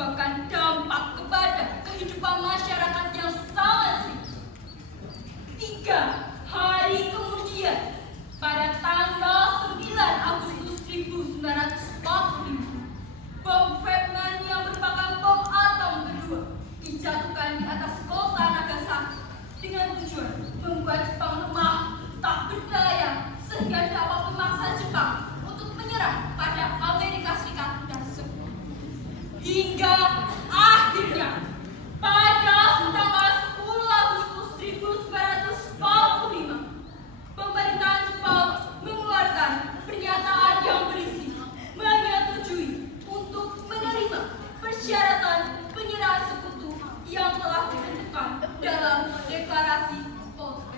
menyebabkan dampak kepada kehidupan masyarakat yang sangat serius. 3 hari kemudian, pada tanggal 9 Agustus 1945, bom Shrapnel yang merupakan bom atom kedua dijatuhkan di atas kota Nagasaki dengan tujuan membuat Jepang lemah tak berdaya sehingga dapat memaksa Jepang untuk menyerah pada Amerika Serikat dan Soviet. Hingga akhirnya pada tanggal 10 Agustus 1945, pemerintahan Jepang mengeluarkan pernyataan yang berisi menyetujui untuk menerima persyaratan penyerahan sekutu yang telah ditentukan dalam deklarasi Potsdam.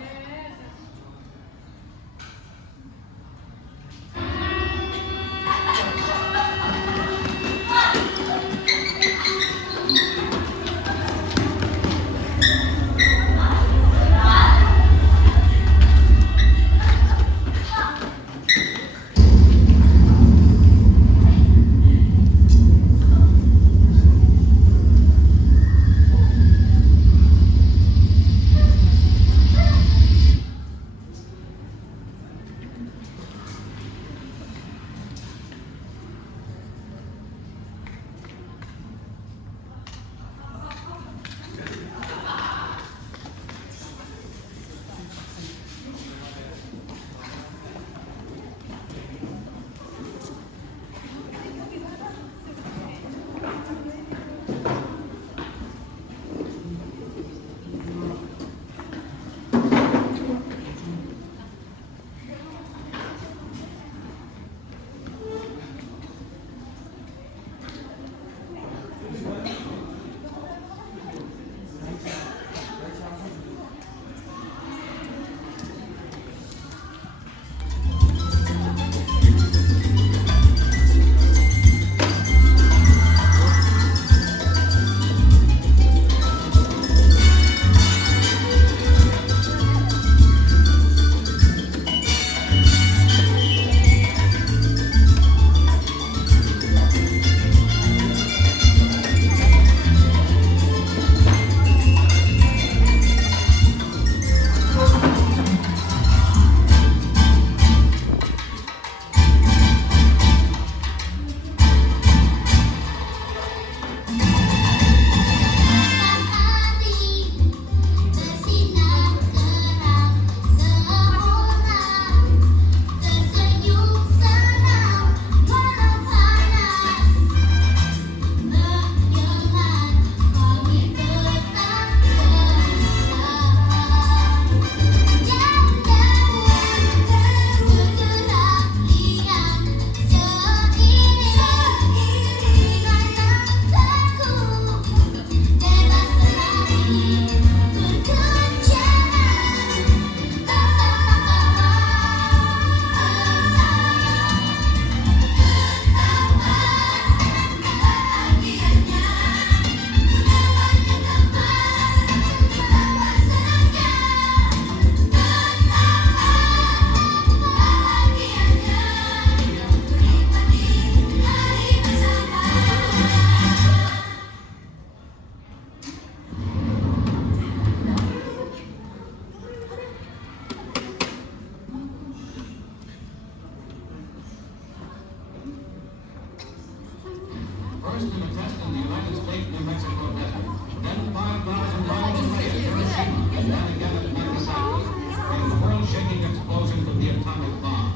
First in a test in the United States, New Mexico desert. Then 5,000 miles away at Hiroshima, and then again at Nagasaki. A world-shaking explosion with the atomic bomb.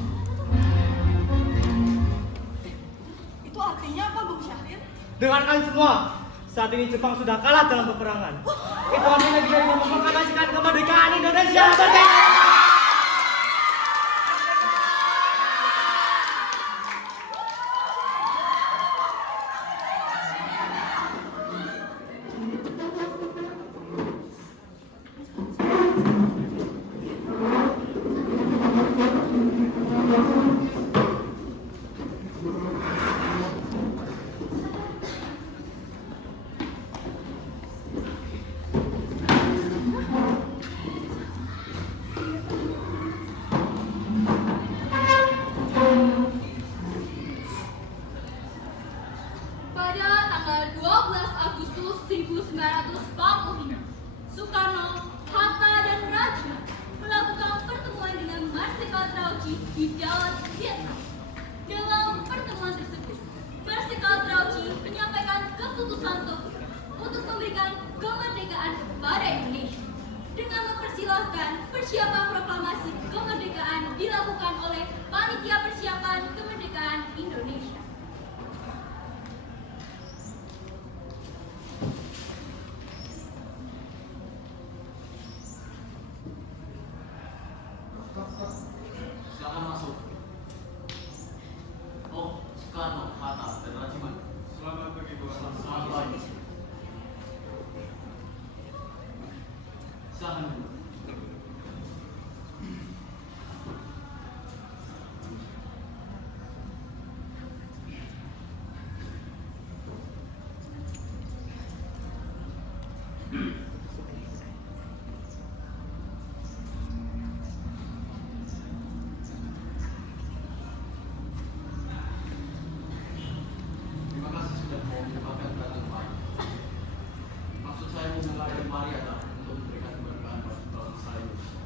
Itu artinya apa, Bung Syahrir? Dengarkan semua, saat ini Jepang sudah kalah dalam peperangan. Itu artinya kita bisa memproklamasikan kemerdekaan Indonesia. Trauci di Dalat, Vietnam. Dalam pertemuan tersebut, Marsikal Trauci menyampaikan keputusan Tokyo untuk memberikan kemerdekaan kepada Indonesia dengan mempersilahkan persiapan proklamasi kemerdekaan dilakukan oleh Panitia Persiapan Kemerdekaan Indonesia. Silakan masuk. Oh, Soekarno, Hatta, dan Rajiman. Selamat pagi, Tuan. Selamat pagi. Silakan dulu. Terima kasih sudah mau menyempatkan datang kemari. Maksud saya mengenalkan kemari adalah untuk memberikan keberkahan bagi bangsa Indonesia.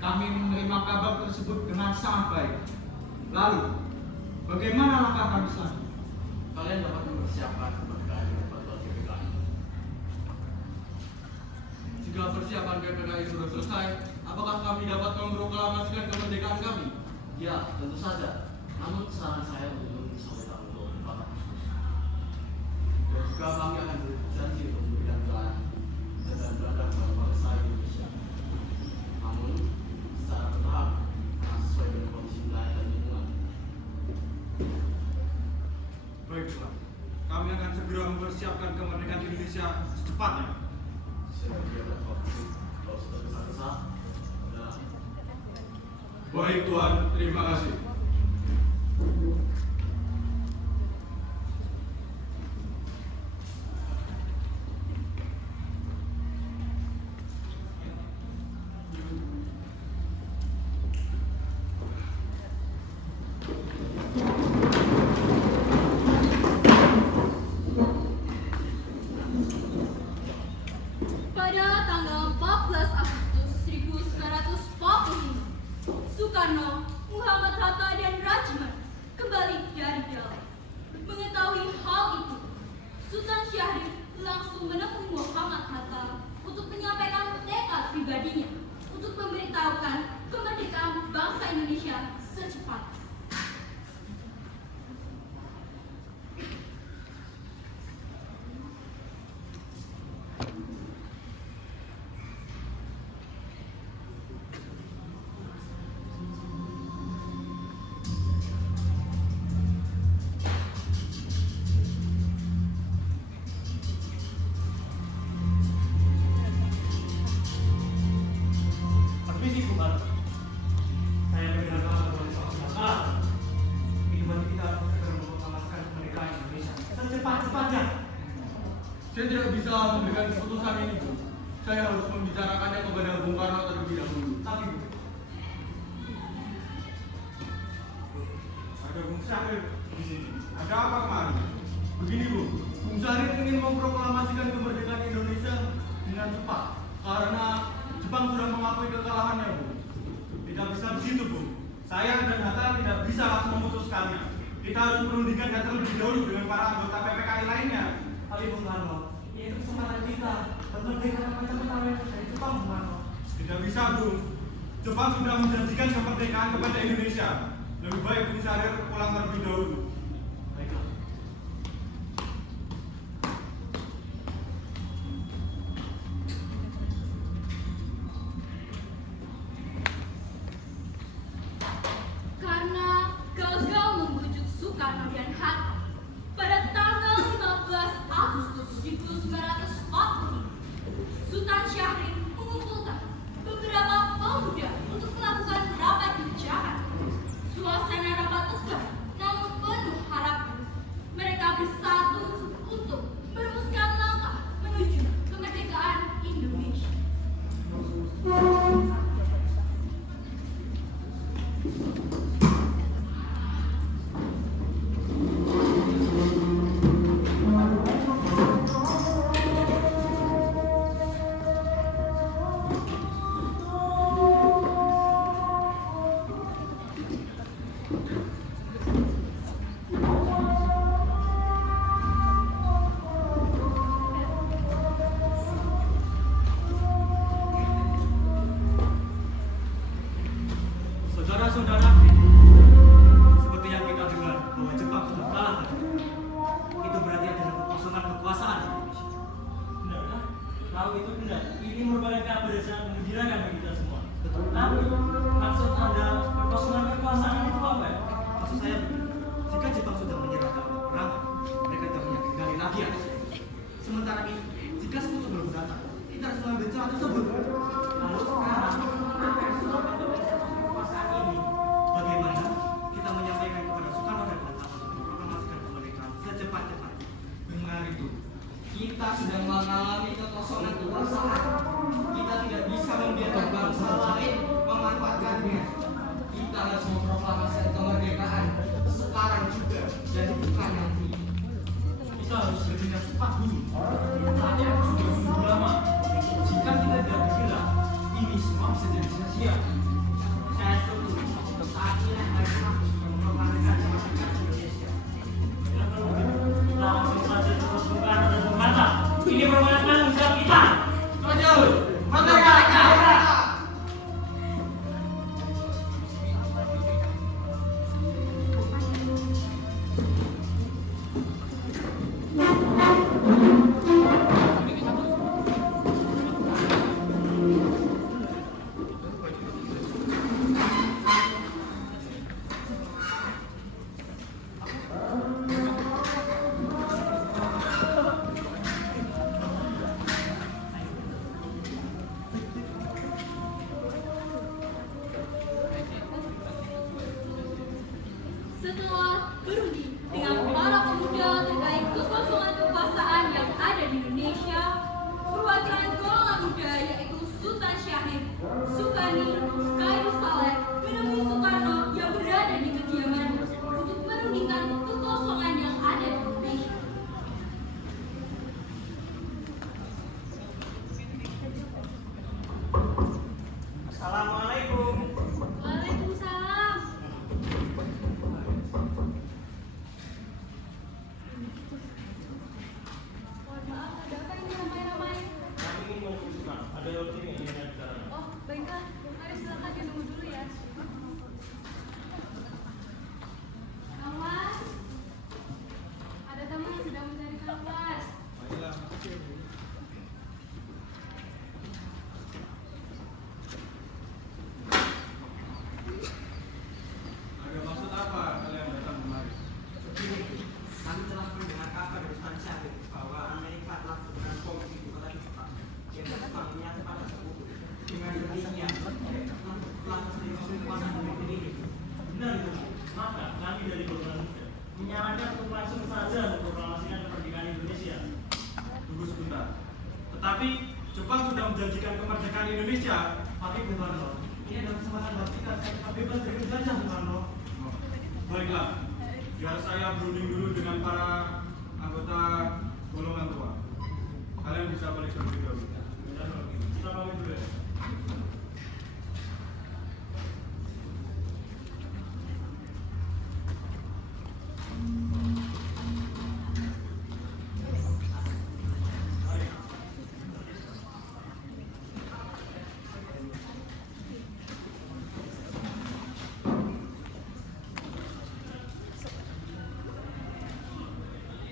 Kami menerima kabar tersebut dengan sangat baik. Lalu, bagaimana langkah kami selanjutnya? Kalian dapat mempersiapkan kemerdekaan dengan bantuan GPKI. Jika persiapan PPKI sudah selesai, apakah kami dapat memproklamasikan kemerdekaan kami? Ya, tentu saja. Namun saran saya untuk sampai tanggal 24 Agustus. Dan juga kami akan berjanji untuk memberikan gelar dan Belanda kepada bangsa Indonesia. Namun secara bertahap, karena sesuai dengan kondisi wilayah dan lingkungan. Baiklah, kami akan segera mempersiapkan kemerdekaan Indonesia secepatnya. Saya berharap kalau sudah besar-besar, adalah Baik, Tuan. Terima kasih. Pada tanggal 14 Agustus 1945, Soekarno, Muhammad Hatta, dan Rajiman kembali dari Dalat. Mengetahui hal itu, Sultan Syahrir langsung menemui Muhammad Hatta untuk menyampaikan tekad pribadinya untuk memberitahukan kemerdekaan bangsa Indonesia secepatnya. Permisi, Bung Karno. Saya mendengar kabar dari Pak Saudara. Hidupan kita harus segera memproklamasikan kemerdekaan Indonesia secepat-cepatnya. Saya tidak bisa memberikan keputusan ini, Bu. Saya harus membicarakannya kepada Bung Karno terlebih dahulu. Tapi, Ada Bung Syahrir di sini. Ada apa kemarin? Begini, Bu. Bung Syahrir ingin memproklamasikan kemerdekaan Indonesia dengan cepat karena Jepang sudah mengakui kekalahannya, Bu. Tidak bisa begitu, Bu. Saya dan Hatta tidak bisa langsung memutuskannya. Kita harus perundingan terlebih dahulu dengan para anggota PPKI lainnya. tapi Bung Karno, ini itu kesempatan kita. Kemerdekaan macam pertama dari Jepang, Bung Karno. Tidak bisa, Bu. Jepang sudah menjanjikan kemerdekaan kepada Indonesia. Lebih baik Bung Syahrir pulang terlebih dahulu. Baiklah. Karena gagal membujuk Soekarno dan Hatta, pada tanggal 15 Agustus 1945, Sultan Syahrir mengumpulkan beberapa pemuda untuk melakukan rapat di Jakarta. Suasana rapat tegang namun penuh harapan. Mereka bersatu untuk merumuskan langkah menuju kemerdekaan Indonesia. saudara, seperti yang kita dengar bahwa Jepang sudah kalah tadi. Itu berarti adalah kekosongan kekuasaan di Indonesia. Benar kan? Kalau itu benar, ini merupakan kabar yang sangat menggembirakan bagi kita semua. Tapi maksud Anda kekosongan kekuasaan itu apa ya? Maksud saya begini, jika Jepang sudah menyerah dalam peperangan, mereka tidak punya kendali lagi atas itu. Sementara itu, jika sekutu belum datang, kita harus mengambil celah tersebut. Lalu sekarang, apa yang sudah mengatakan kekuasaan ini? Bagaimana kita menyampaikan kepada Soekarno dan Hatta untuk memproklamasikan kemerdekaan secepat-cepatnya? Dengar itu. Kita sedang mengalami kekosongan kekuasaan. Kita tidak bisa membiarkan bangsa lain memanfaatkannya. Kita harus memproklamasikan kemerdekaan sekarang juga dan bukan nanti. Kita harus bertindak cepat dulu. Rakyat sudah menunggu lama. Jika kita tidak bergerak, ini semua bisa jadi sia-sia. Saya setuju. Saat ini harus memproklamasikan kemerdekaan Indonesia. Bila perlu begitu, kita langsung saja terus bukan dan bermata. Ini merupakan tanggung jawab kita. Maju! Merdeka! Setelah berunding dengan para pemuda terkait kekosongan kekuasaan yang ada di Indonesia, perwakilan golongan muda yaitu Sultan Syahrir, Sukani, Khairul Saleh menemui Soekarno yang berada di kediaman untuk merundingkan kekosongan yang ada di Indonesia. Assalamualaikum. Waalaikumsalam. Mohon maaf, ada apa ini ramai-ramai? Kami ingin menunjukkan ada yang ingin bicara. Oh, baiklah. Mari silakan ditunggu dulu ya. Kang Mas, ada tamu yang sedang mencari Kang Mas. Baiklah, makasih ya, Bu. Ada maksud apa kalian datang kemari? Begini, kami telah mendengar kabar dari Sultan Syahrir bahwa Amerika telah berbenah kongsi di kota Jepang. Dan Jepang menyatu pada sekutu dengan demikian telah terjadi kekuasaan republik ini. Benar itu. Maka kami dari golongan muda menyarankan untuk langsung saja memproklamasikan kemerdekaan Indonesia. Tunggu sebentar. Tetapi Jepang sudah menjanjikan kemerdekaan Indonesia. Tapi Bung Karno, ini adalah kesempatan buat kita supaya bebas dari penjajah, Bung Karno. Baiklah, biar saya berunding dulu dengan para anggota golongan tua. Kalian bisa balik terlebih dahulu. Kita pamit dulu ya.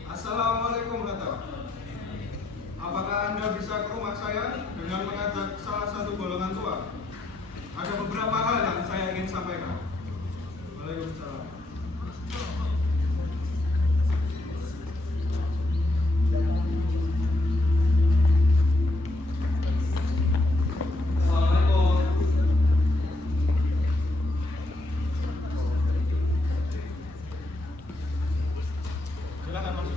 Assalamualaikum Rata. Apakah Anda bisa ke rumah saya dengan mengajak salah satu golongan tua? Ada beberapa hal yang saya ingin sampaikan. Waalaikumsalam. Assalamualaikum. Silakan masuk.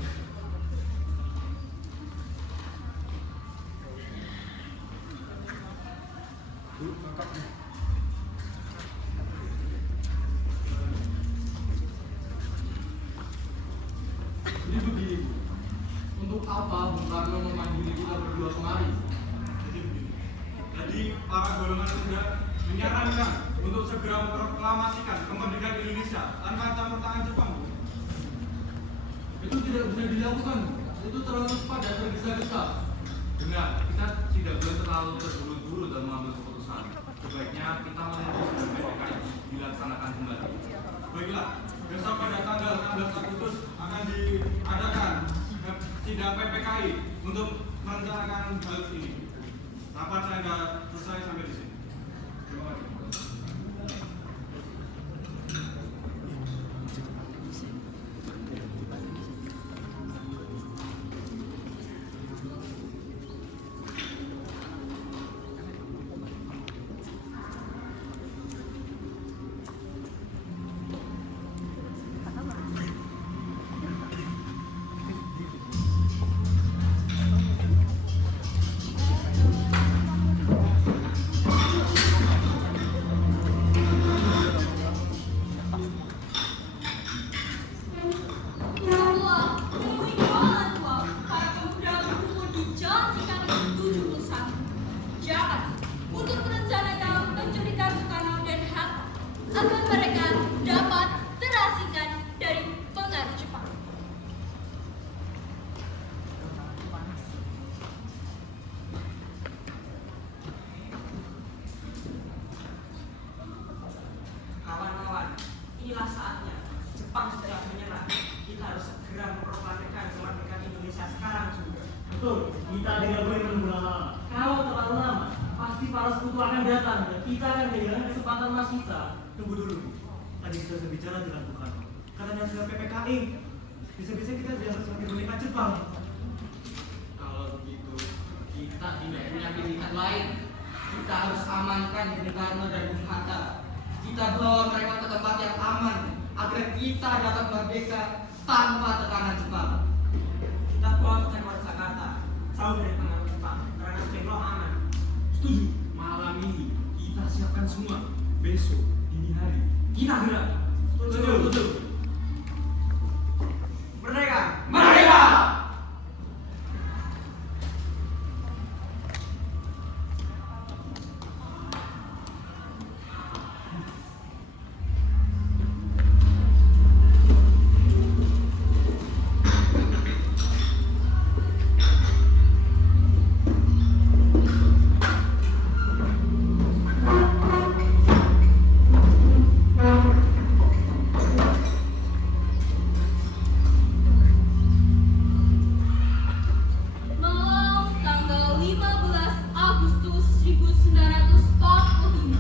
Jadi begini, Bu. Untuk apa Bung Karno memanggil kita berdua kemari? Jadi para golongan muda menyarankan untuk segera memproklamasikan kemerdekaan Indonesia tanpa campur tangan Jepang, Bu. Itu tidak bisa dilakukan, Bu. Itu terlalu cepat dan tergesa-gesa. Dengar, kita tidak boleh terlalu terburu-buru dalam mengambil keputusan. Sebaiknya kita menunggu sampai dilaksanakan agar mereka dapat terasingkan dari pengaruh Jepang. Kawan-kawan, inilah saatnya. Jepang sudah menyerah. Kita harus segera memproklamirkan kemerdekaan Indonesia sekarang juga. Betul, kita tidak boleh menunggu lama. Kalau terlalu lama, pasti para sekutu akan datang dan kita akan kehilangan kesempatan emas kita. Tunggu dulu. Tadi sudah berbicara dengan Bung Karno. Katanya sudah PPKI. Bisa-bisa kita dianggap sebagai boneka Jepang. Kalau begitu, kita tidak punya pilihan lain. Kita harus amankan Bung Karno dan Bung Hatta. Kita bawa mereka ke tempat yang aman agar kita dapat merdeka tanpa tekanan Jepang. Kita bawa ke Jakarta, jauh dari pengaruh Jepang, karena Jepang aman. Setuju, malam ini kita siapkan semua. Besok, dini hari, kita gerak. Setuju. Merdeka! Merdeka! Malam tanggal 15 Agustus 1945.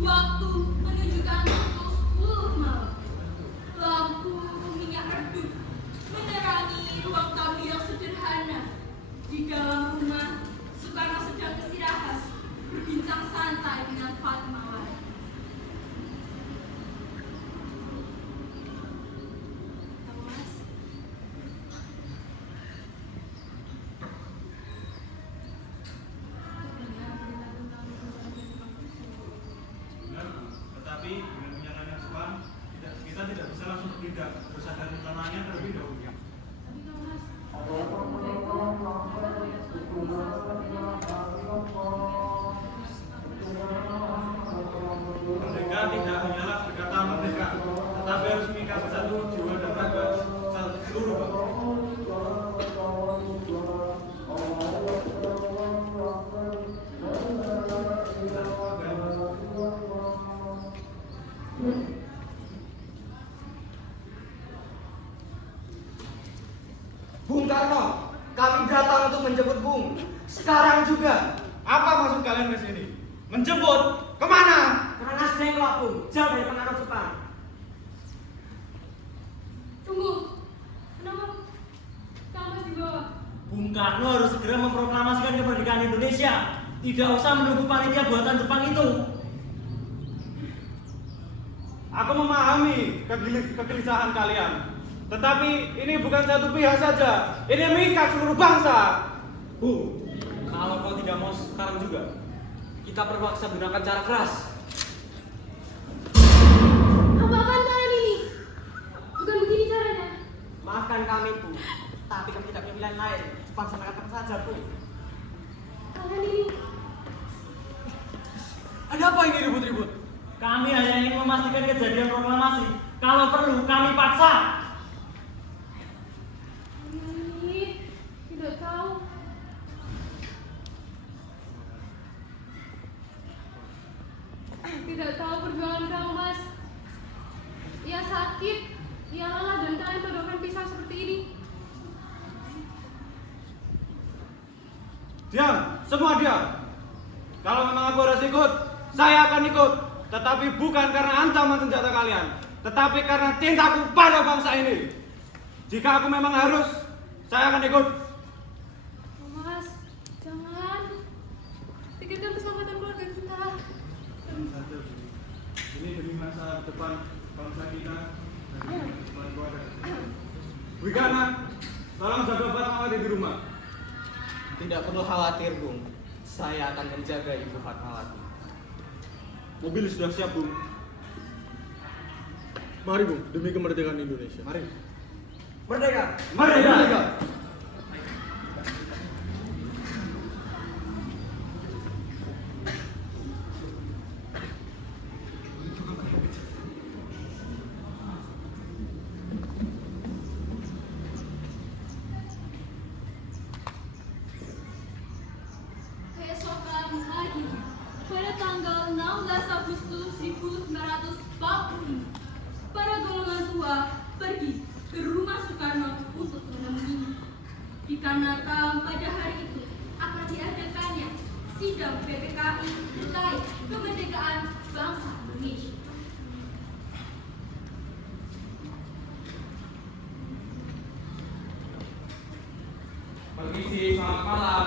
Waktu menunjukkan pukul 10 malam. Lampu minyak redup menerangi ruang tamu yang sederhana. Di dalam rumah, Soekarno sedang istirahat, berbincang santai dengan Fatmawati. Mas, Benar, tetapi dengan menyerahnya Jepang, kita tidak bisa langsung bertindak. Harus ada rencananya terlebih dahulu. tapi kalau Mas, Merdeka tidak hanyalah berkata merdeka, tetapi harus mengikat satu jiwa dan raga seluruh bangsa. Bung Karno, kami datang untuk menjemput Bung. Sekarang juga. Apa maksud kalian ke sini? Menjemput? Kemana? Karena Jepang, Bung, jauh dari pengaruh Jepang. tunggu. Kenapa kamu dibawa? Bung Karno harus segera memproklamasikan kemerdekaan Indonesia. Tidak usah menunggu panitia buatan Jepang itu. Aku memahami kegelisahan kalian. Tetapi ini bukan satu pihak saja. Ini mengikat seluruh bangsa. Bu, kalau kau tidak mau sekarang juga, kita terpaksa gunakan cara keras. Apaan kalian ini? Bukan begini caranya. Maafkan kami, Bu. Tapi kami tidak punya pilihan lain. Jepang sama katakan saja, Bu. Kalian ini Ada apa ini ribut-ribut? Kami hanya ingin memastikan kejadian proklamasi. Kalau perlu, kami paksa. ini tidak tahu. Tidak tahu perjuangan kamu, Mas. Ia sakit, ia lelah dan kalian tuduhkan pisah seperti ini. Diam, semua diam. Kalau memang aku harus ikut, saya akan ikut. Tetapi bukan karena ancaman senjata kalian, tetapi karena cintaku pada bangsa ini. Jika aku memang harus, saya akan ikut. Mas, jangan. Pikirkan keselamatan keluarga kita. Ini demi masa depan bangsa kita dan depan keluarga. Wigana, tolong jaga Fatmawati di rumah. Tidak perlu khawatir, Bung. Saya akan menjaga Ibu Fatmawati. Mobil sudah siap, Bung. Mari, Bung, demi kemerdekaan Indonesia. Mari. Merdeka! Merdeka! Selamat malam.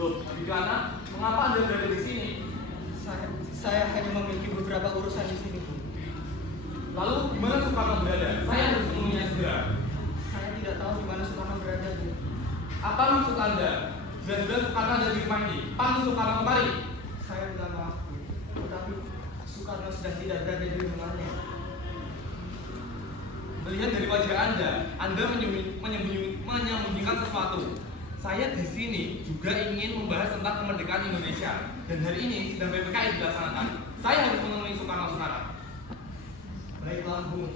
Loh, Wigana, mengapa Anda berada di sini? Saya hanya memiliki beberapa urusan di sini, Bu. Lalu, di mana Soekarno berada? Saya harus menemuinya segera. Saya tidak tahu di mana Soekarno berada, Bu. Apa maksud Anda? Jelas-jelas Soekarno ada di rumah ini. Panggil Soekarno kemari. Saya minta maaf, Bu. Tetapi Soekarno sedang tidak berada di rumahnya. Melihat dari wajah Anda menyembunyikan sesuatu. Saya di sini juga ingin membahas tentang kemerdekaan Indonesia. Dan hari ini sidang PPKI dilaksanakan. Saya harus menemui Soekarno sekarang. Baiklah, Bung.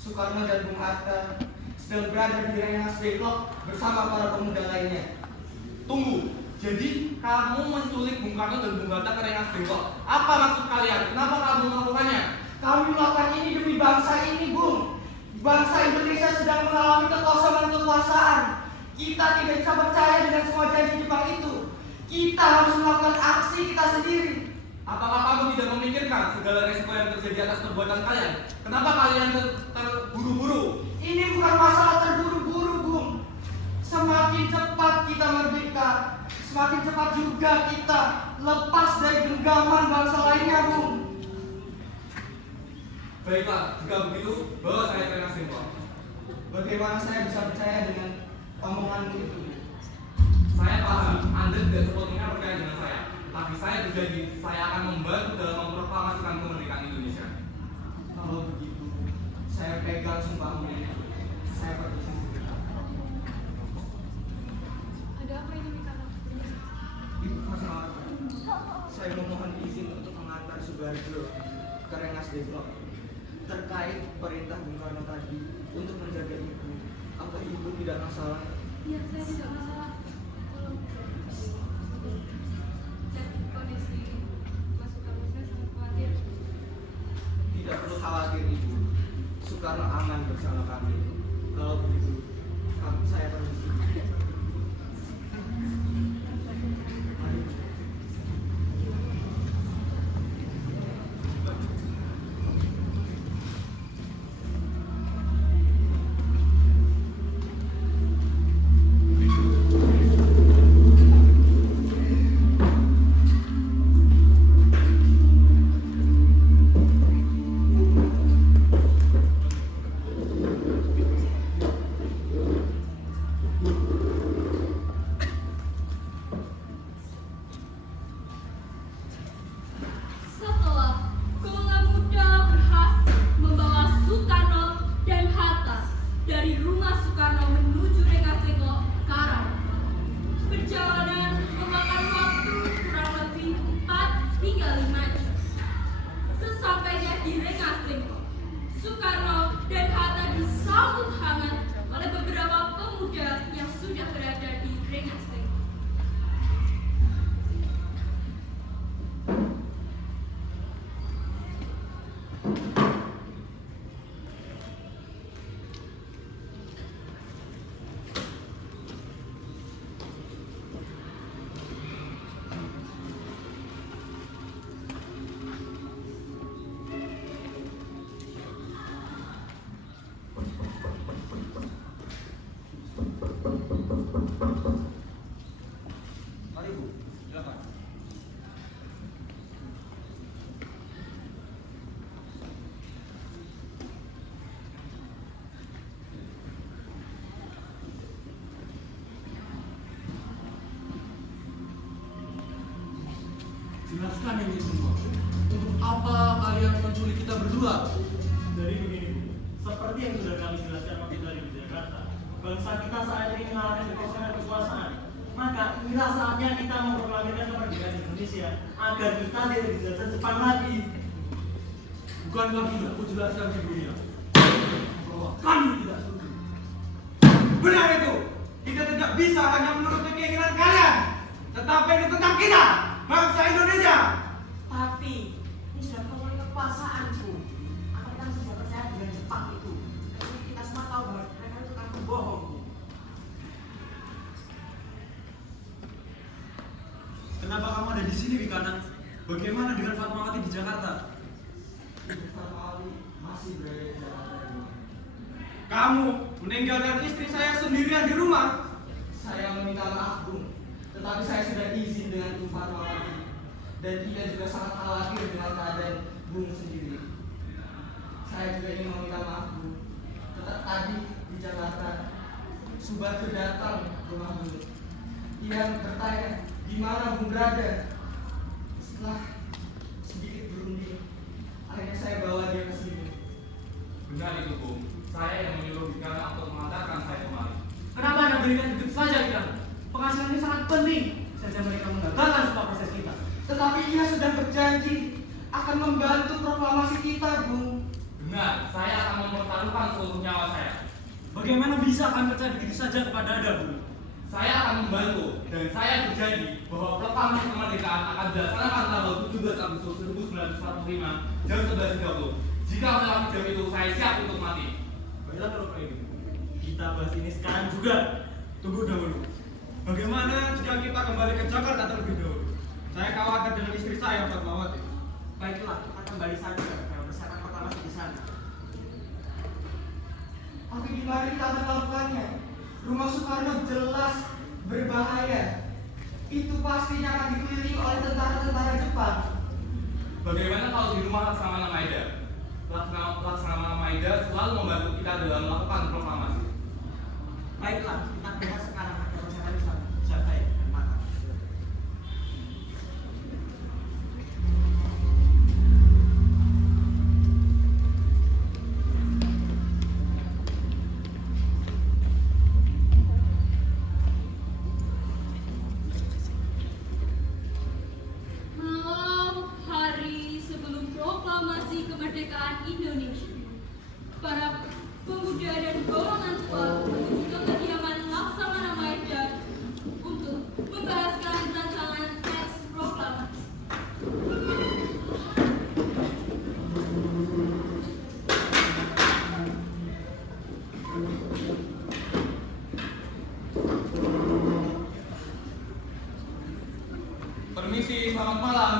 Soekarno dan Bung Hatta sedang berada di Rengas Dengklok bersama para pemuda lainnya. Tunggu. Jadi kamu menculik Bung Karno dan Bung Hatta ke Rengas Dengklok. Apa maksud kalian? Kenapa kamu melakukannya? Kami melakukan ini demi bangsa ini, Bung. Bangsa Indonesia sedang mengalami kekosongan kekuasaan. Kita tidak bisa percaya dengan semua janji Jepang itu. Kita harus melakukan aksi kita sendiri. Apakah kamu tidak memikirkan segala resiko yang terjadi atas perbuatan kalian? Kenapa kalian terburu-buru? Ini bukan masalah terburu-buru, Bung. Semakin cepat kita merdeka, semakin cepat juga kita lepas dari genggaman bangsa lainnya, Bung. Baiklah, jika begitu, bawa saya ke Rengas Dengklok. Bagaimana saya bisa percaya dengan omonganmu itu? Saya paham, Anda tidak sepenuhnya percaya dengan saya. Tapi saya berjanji, saya akan membantu dalam memproklamasikan kemerdekaan Indonesia. Kalau begitu, saya pegang sumpahmu ini. Saya permisi segera. Ada apa ini, Mikana? Ibu Fatmawati, saya memohon izin untuk mengantar Subarjo ke Rengas Dengklok terkait perintah Bung Karno tadi untuk menjaga ibu. Apa ibu tidak masalah? Iya, saya tidak masalah. Tolong. Cek kondisi Mas Soekarno, saya sangat khawatir. Tidak perlu khawatir, Ibu. Soekarno aman bersama kami. Kalau begitu, saya permisi. Mari. Setelah golongan muda berhasil membawa Soekarno dan Hatta dari rumah Soekarno menuju Rengas Dengklok, Karawang. Perjalanan memakan waktu kurang lebih 4 hingga 5 jam. Sesampainya di Rengas Dengklok, Soekarno dan Hatta disambut hangat oleh beberapa pemuda yang sudah berada di Rengas Dengklok. Mari, Bu. Silakan. Jelaskan ini semua. Untuk apa kalian menculik kita berdua? Jadi begini, Bu. Seperti yang sudah kami jelaskan waktu dari Jakarta, bangsa kita saat ini mengalami kekosongan kekuasaan. Maka inilah saatnya kita memproklamirkan kemerdekaan Indonesia agar kita tidak dijajah Jepang lagi. Bukankah sudah kujelaskan sebelumnya bahwa kami tidak setuju? Benar itu. Kita tidak bisa hanya menuruti keinginan kalian. Tetapi ini tentang kita, bangsa Indonesia. Tapi ini sudah kembali kekuasaan, Bu. Apa kita masih bisa percaya dengan Jepang itu? Karena kita semua tahu bahwa mereka itu kan pembohong, Bu. Kenapa kamu ada di sini, Wigana? Bagaimana dengan Fatmawati di Jakarta? Ibu Fatmawati masih berada di Jakarta, Bu. Kamu meninggalkan istri saya sendirian di rumah. Saya meminta maaf, Bung. Tetapi saya sudah izin dengan Ibu Fatmawati. Dan ia juga sangat khawatir dengan keadaan Bung sendiri. Saya juga ingin meminta maaf, Bung. Tadi di Jakarta, Subatu datang ke rumah Bung. Ia bertanya, di mana Bung berada? Setelah sedikit berunding, akhirnya saya bawa dia ke sini. Benar itu, Bung. Saya yang menyuruh Bikana untuk mengantarkan saya kemari. Kenapa Anda berikan hidup saja kita? Penghasilan ini sangat penting. Saja mereka menggagalkan semua proses kita. Tetapi ia sudah berjanji akan membantu proklamasi kita, Bung. Benar, saya akan mempertaruhkan seluruh nyawa saya. Bagaimana bisa kami percaya begitu saja kepada Anda, Bu? Saya akan membantu dan saya berjanji bahwa proklamasi kemerdekaan akan dilaksanakan tanggal 17 Agustus 1945 jam 11.30. Jika melewati jam itu, saya siap untuk mati. Baiklah kalau kayak gitu. Kita bahas ini sekarang juga. Tunggu dahulu. Bagaimana jika kita kembali ke Jakarta terlebih dahulu? Saya khawatir dengan istri saya, Fatmawati. Baiklah, kita kembali saja ke persiapan proklamasi di sana. Tapi di mana kita akan melakukannya? Rumah Soekarno jelas berbahaya. Itu pastinya akan dikelilingi oleh tentara-tentara Jepang. Bagaimana kalau di rumah Laksamana Maeda? Laksamana Maeda selalu membantu kita dalam melakukan proklamasi. Baiklah, kita bahas sekarang agar rencana bisa baik dan matang. Malam hari sebelum proklamasi kemerdekaan Indonesia, para pemuda dan golongan tua menuju ke kediaman Laksamana Maeda untuk membahaskan rancangan teks proklamasi. Permisi, selamat malam.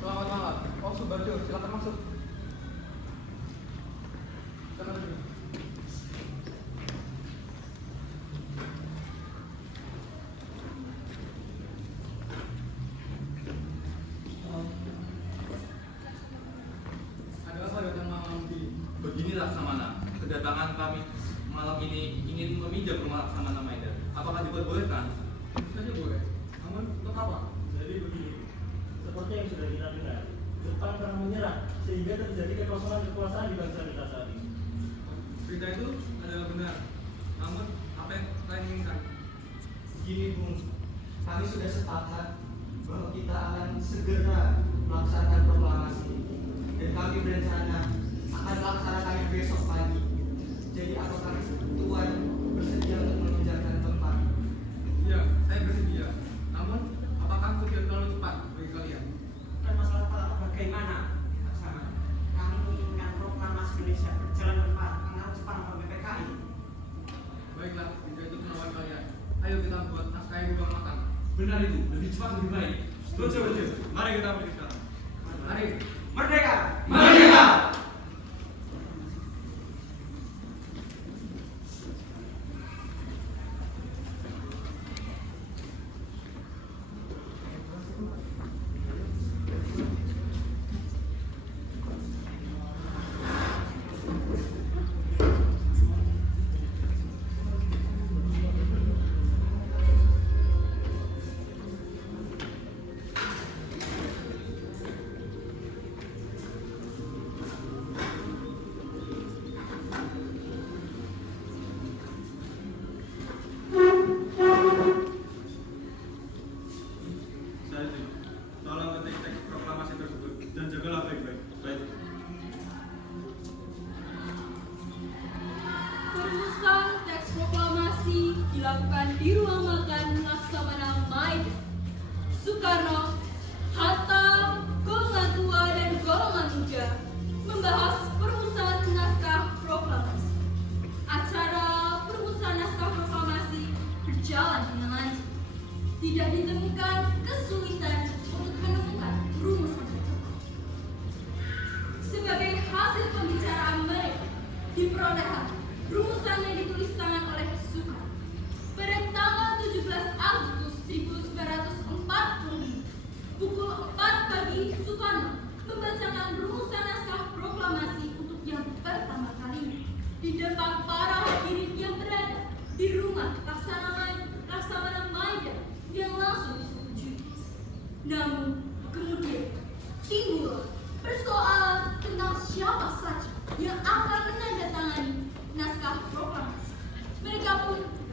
Selamat malam. Oh, Subarjo, silakan masuk. Silakan duduk. Ada apa dengan malam ini? Begini Laksamana, kedatangan kami malam ini ingin meminjam rumah Laksamana Maeda. Apakah diperbolehkan? Saja boleh. Namun untuk apa? Jadi begini, seperti yang sudah kita dengar, Jepang pernah menyerah sehingga terjadi kekosongan kekuasaan di bangsa kita saat ini. Berita itu adalah benar. Namun apa yang kalian inginkan? Gini, Bung. Kami sudah sepakat bahwa kita akan segera melaksanakan proklamasi. Dan kami berencana akan melaksanakannya besok pagi. Jadi apakah Tuan bersedia untuk menunjukkan tempat? Ya, saya bersedia. Namun, apakah sudah terlalu cepat bagi kalian? Dan masalah pertama bagaimana? Sama, kami menginginkan proklamasi Indonesia berjalan cepat mengarah Jepang ke PPKI. Baiklah, jika itu kemauan kalian. Ayo kita buat naskah yang buang makan. Benar itu, lebih cepat lebih baik. Setuju. Mari kita pergi sekarang. Mari. Merdeka! Merdeka!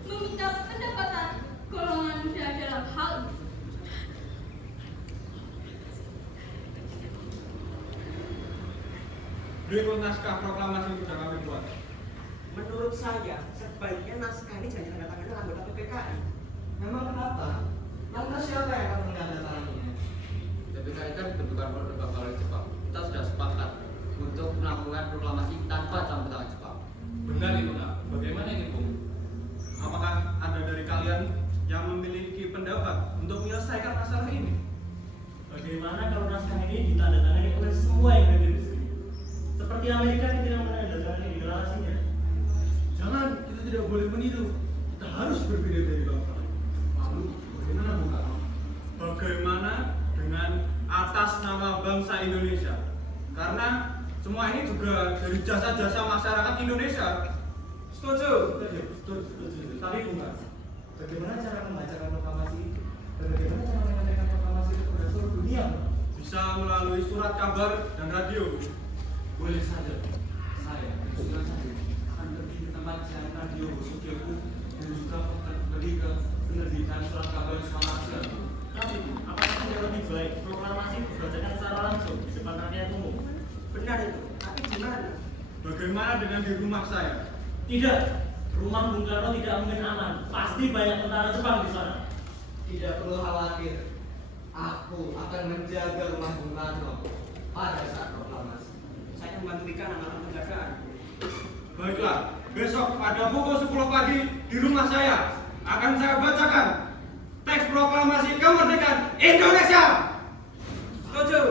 meminta pendapatan golongan muda dalam hal ini. Berikut naskah proklamasi yang sudah kami buat. Menurut saya, sebaiknya naskah ini jangan ditandatangani oleh anggota PPKI. Memang kenapa? Lantas siapa yang akan menandatanganinya? PPKI kan bentukan lembaga oleh Jepang. Kita sudah sepakat untuk melakukan proklamasi tanpa campur tangan Jepang. Benar itu, Nak. Bagaimana ini, Bung? Apakah ada dari kalian yang memiliki pendapat untuk menyelesaikan masalah ini? Bagaimana kalau naskah ini ditandatangani oleh semua yang hadir di sini? Seperti Amerika yang tidak menandatangani deklarasinya. Jangan, kita tidak boleh meniru. Kita harus berbeda dari bangsa. Lalu, bagaimana bukan? Bagaimana dengan atas nama bangsa Indonesia? Karena semua ini juga dari jasa-jasa masyarakat Indonesia. Setuju. Setuju. Tapi bukan. Bagaimana cara membacakan proklamasi itu? Dan bagaimana cara menyampaikan proklamasi itu kepada seluruh dunia? Bisa melalui surat kabar dan radio. Boleh saja. Saya sudah saja akan pergi ke tempat siaran radio Sugioku dan juga pergi ke penerbitan surat kabar Sumatera. Tapi, apakah tidak lebih baik proklamasi dibacakan secara langsung di depan rakyat umum? Benar itu, tapi gimana? Bagaimana dengan di rumah saya? Tidak, rumah Bung Karno tidak mungkin aman. Pasti banyak tentara Jepang di sana. Tidak perlu khawatir. Aku akan menjaga rumah Bung Karno pada saat proklamasi. Saya akan membantukan amalan penjagaan. Baiklah, besok pada pukul 10 pagi di rumah saya akan saya bacakan teks proklamasi kemerdekaan Indonesia. Setuju.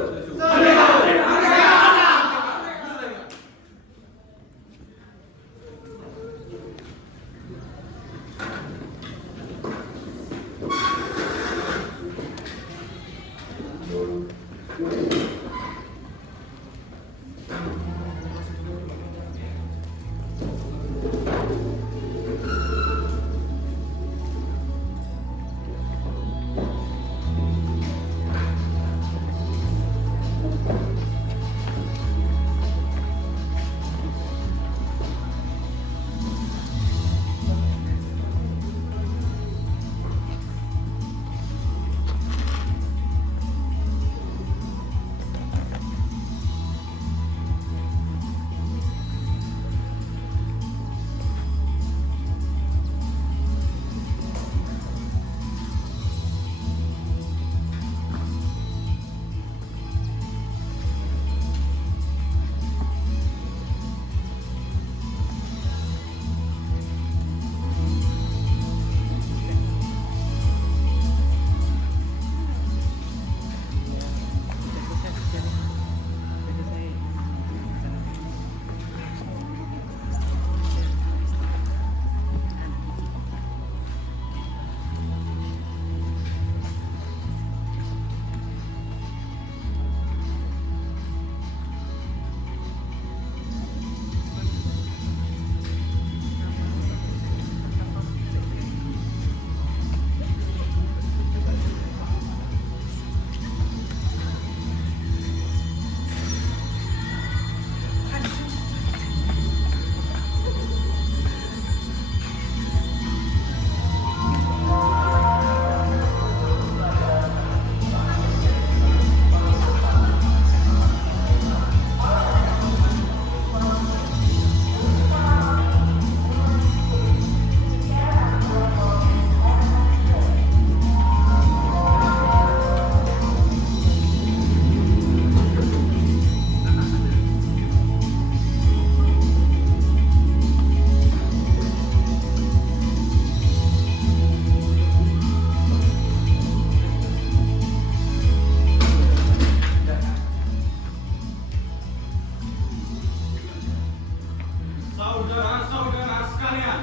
Saudara-saudara sekalian,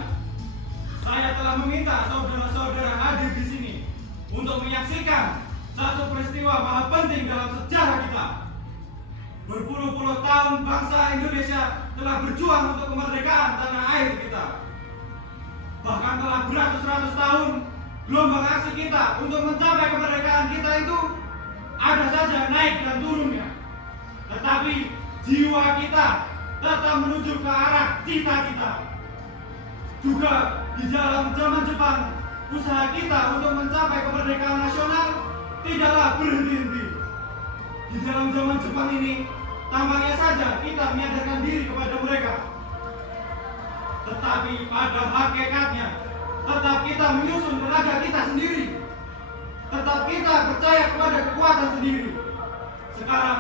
saya telah meminta saudara-saudara hadir di sini untuk menyaksikan satu peristiwa maha penting dalam sejarah kita. Berpuluh-puluh tahun bangsa Indonesia telah berjuang untuk kemerdekaan tanah air kita. Bahkan telah beratus-ratus tahun gelombang aksi kita untuk mencapai kemerdekaan kita itu ada saja naik dan turunnya. Tetapi jiwa kita tetap menuju ke arah cita-cita. Juga Di dalam zaman Jepang, usaha kita untuk mencapai kemerdekaan nasional tidaklah berhenti-henti. Di dalam zaman Jepang ini, tampaknya saja kita menyadarkan diri kepada mereka. Tetapi pada hakikatnya, tetap kita menyusun tenaga kita sendiri. Tetap kita percaya kepada kekuatan sendiri. Sekarang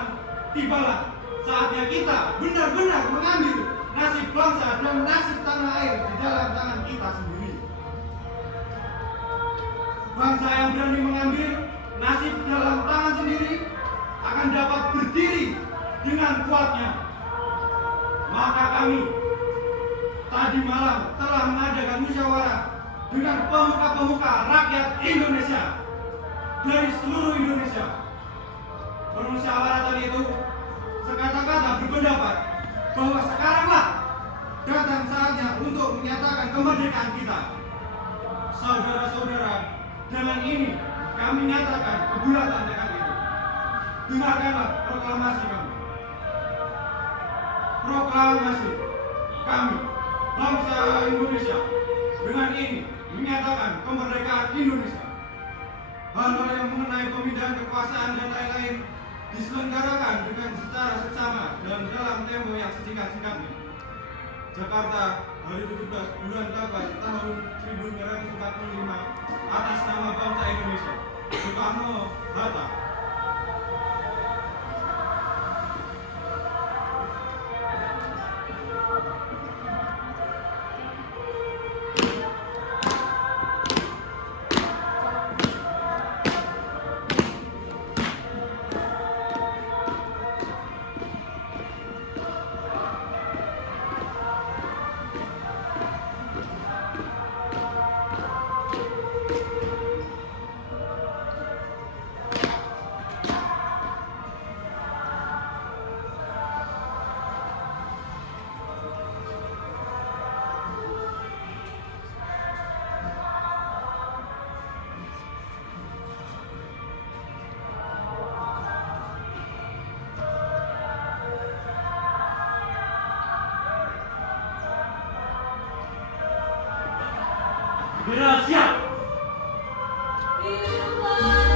tibalah saatnya kita benar-benar mengambil nasib bangsa dan nasib tanah air di dalam tangan kita sendiri. Bangsa yang berani mengambil nasib dalam tangan sendiri akan dapat berdiri dengan kuatnya. Maka kami tadi malam telah mengadakan musyawarah dengan pemuka-pemuka rakyat Indonesia dari seluruh Indonesia. Permusyawaratan itu sekata-kata berpendapat bahwa sekaranglah datang saatnya untuk menyatakan kemerdekaan kita. Saudara-saudara, dengan ini kami nyatakan kebulatan tekad itu. Dengarkanlah proklamasi kami. Proklamasi kami, bangsa Indonesia, dengan ini menyatakan kemerdekaan Indonesia. Hal-hal yang mengenai pemindahan kekuasaan dan lain-lain diselenggarakan dengan secara seksama dan dalam tempo yang sesingkat-singkatnya. Jakarta, hari 17 bulan Kabat tahun 1945, atas nama bangsa Indonesia. Soekarno Hatta. General siap. Hidup